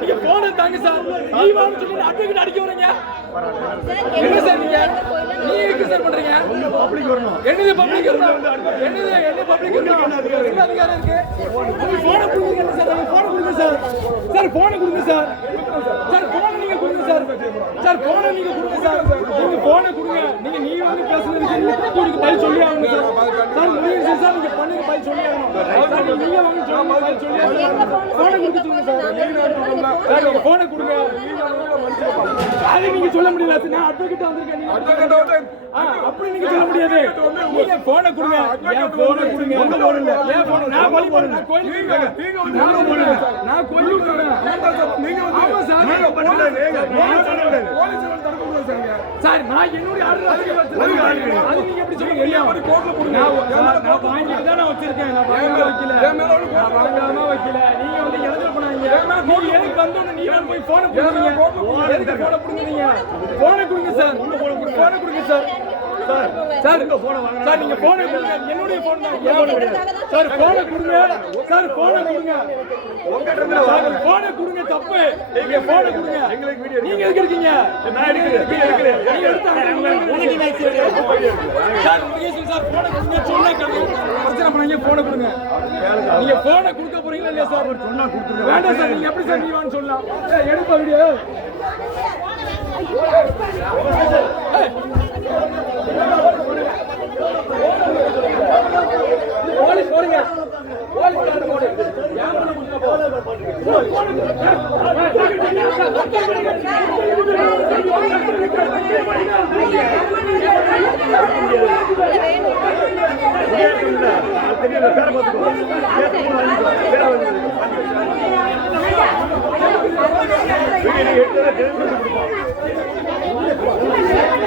நீங்க போனை தாங்க சார். நீ வான்னு சொல்லி அட்வொகேட் அடிக்க வரீங்க. என்ன சார் நீங்க? நீ எதுக்கு சார் பண்றீங்க? என்னது பப்ளிக் என்னது? என்ன பப்ளிக் என்ன அதிகாரம்? இருக்கு? போனை கொடுங்க சார்? போனை கொடுங்க சார். சார் போனை கொடுங்க சார். சார் போனை நீங்க கொடுங்க சார். சார் போனை நீங்க கொடுங்க சார். நீங்க போனை கொடுங்க நீங்க நீ வந்து பேசுறதுக்கு நீங்க தூக்கிட்டு பதில் சொல்லி ஆகணும் சார். சார் முடியும் சார் சார் நீங்க பண்ணுங்க பதில் சொல்லி ஆகணும். சார் நீங்க வந்து சொல்லுங்க பதில் சொல்லி ஆகணும். போனை கொடுக்க சொல்லுங்க சார். சார் நீங்க போனை கொடுங்க. அது நீங்க சொல்ல முடியல. சார் நான் அட்வொகேட் வந்திருக்கேன். நீங்க ஆ, அப்படி நீங்க சொல்ல முடியாது. நீங்க போனை கொடுங்க. ஏன் போனை கொடுங்க? உங்க போன் இல்ல ஏன் போன் நான் போறேன். கோயில் கோயில் ஆமா சார் நீங்க பண்ணல சார் நான் என்னுடைய ஆர்டர் அது நீங்க எப்படி சொல்லுங்க இல்லையா? நான் நான் வாங்கிட்டு தான் நான் வச்சிருக்கேன். நான் வாங்காம வைக்கல. நான் வாங்காம வைக்கல. நீங்க வந்து இடத்துல போனாங்க நீங்க எதுக்கு வந்தோன்னு நீ வந்து போய் போனை கொடுங்க போனை கொடுங்க. சார் போனை கொடுங்க சார் சார். சார் சார் நீங்க போனை கொடுங்க. என்னுடைய போன் தான். சார் போனை கொடுங்க. சார் போனை கொடுங்க. சார் போனை கொடுங்க தப்பு. நீங்க போனை கொடுங்க. நீங்க எதுக்கு இருக்கீங்க நான் எடுக்கிறேன் நீங்க எடுத்தாங்க சார் முருகேசன் சார் போனை கொடுங்க. சொன்னா. பிரச்சனை பண்ணாங்க போனை கொடுங்க. நீங்க போனை கொடுக்க போறீங்களா இல்லையா சார்? சொன்னா கொடுத்துருங்க. வேண்டாம் சார் நீங்க எப்படி சார் நீ வான்னு சொல்லலாம். எடுப்பா வீடியோ. போலீஸ் போடுங்க போலீஸ் கார்டு போடு போனை கொடுங்க சார் போனை தந்துருங்க நீங்க போனை கொடுங்க நீங்க எதுக்கு கை கொடுக்குறீங்க நீங்க எதுக்கு போனை எதுக்கு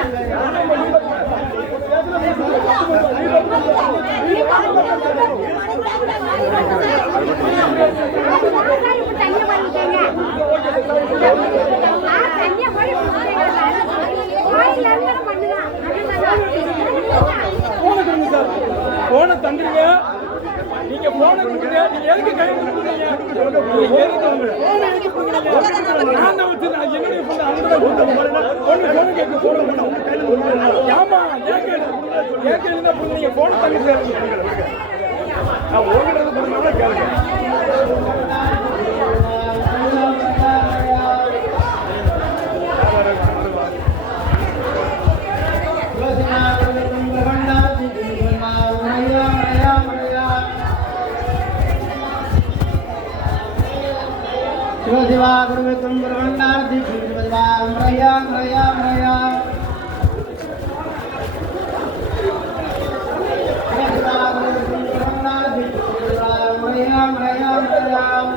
கொடுக்குறீங்க நான் தான் வச்சிருக்கேன் என்னுடைய போன் அந்த பொண்ணு போன் கேட்க போன் ஆமா நீங்க தள்ளி நான் ஓடுறது கேளுங்க சிவசிவா குருவித்தும் பிரம்மண்டார்த்தி சிவசிவா மரையா மரையா மரையா சிவசிவா குருவித்தும் பிரம்மண்டார்த்தி சிவசிவா மரையா பிரயாம் பிரயாம்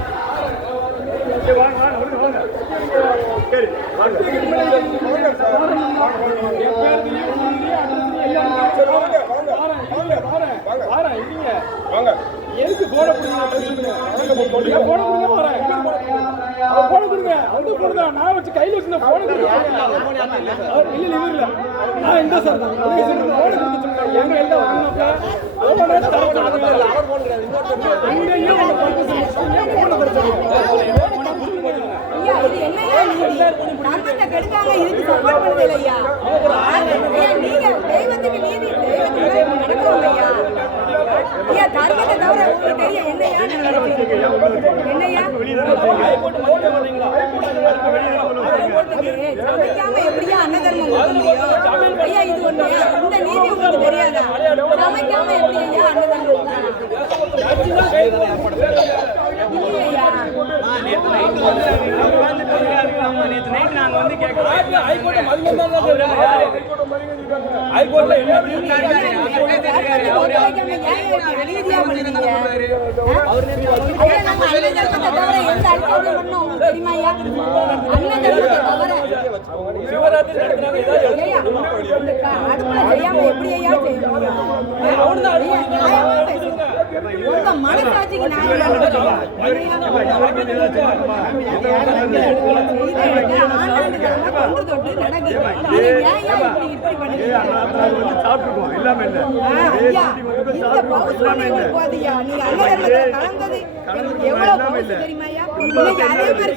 எதுக்கு போன கொடுங்க போன கொடுங்க வரேன் அவர் போன கொடுங்க அந்த போன தான் நான் வச்சு வச்சிருந்த போன இல்ல? இல்ல இல்ல நான் இந்த சார் தான்? போன எங்க எல்லாம் தர அவர் போன் கிடையாது. சொல்லுங்க. போன ஐயா, இது என்னையா கெடுக்காம இதுக்கு. ஐயா, நீங்க தெய்வத்துக்கு நீதி, தெய்வத்துக்கு தான் இப்படி நடக்கிறோம் ஐயா. ஐயா, தர்மத்தை தவிர உங்களுக்கு தெரியும் என்னையா நடக்குது? என்னையா? ஏய், சமைக்காம எப்படியா அன்னதர்மம் கொடுக்க முடியும்? ஐயா, இது ஒண்ணு. இந்த நீதி உங்களுக்கு தெரியாதா? சமைக்காம எப்படி ஐயா அன்னதர்மம்? ஹைகோர்ட்ல என்ன சிவராத்திரி நடக்கிறாங்க ஏதாவது மனசாட்சிக்கு கொண்டு தொட்டு சாப்பிட்டுருக்கோம் எல்லாமே இல்லை நீங்க அன்னதானத்துல கலந்தது எவ்வளவு தெரியுமா இன்னைக்கு அதே மாதிரி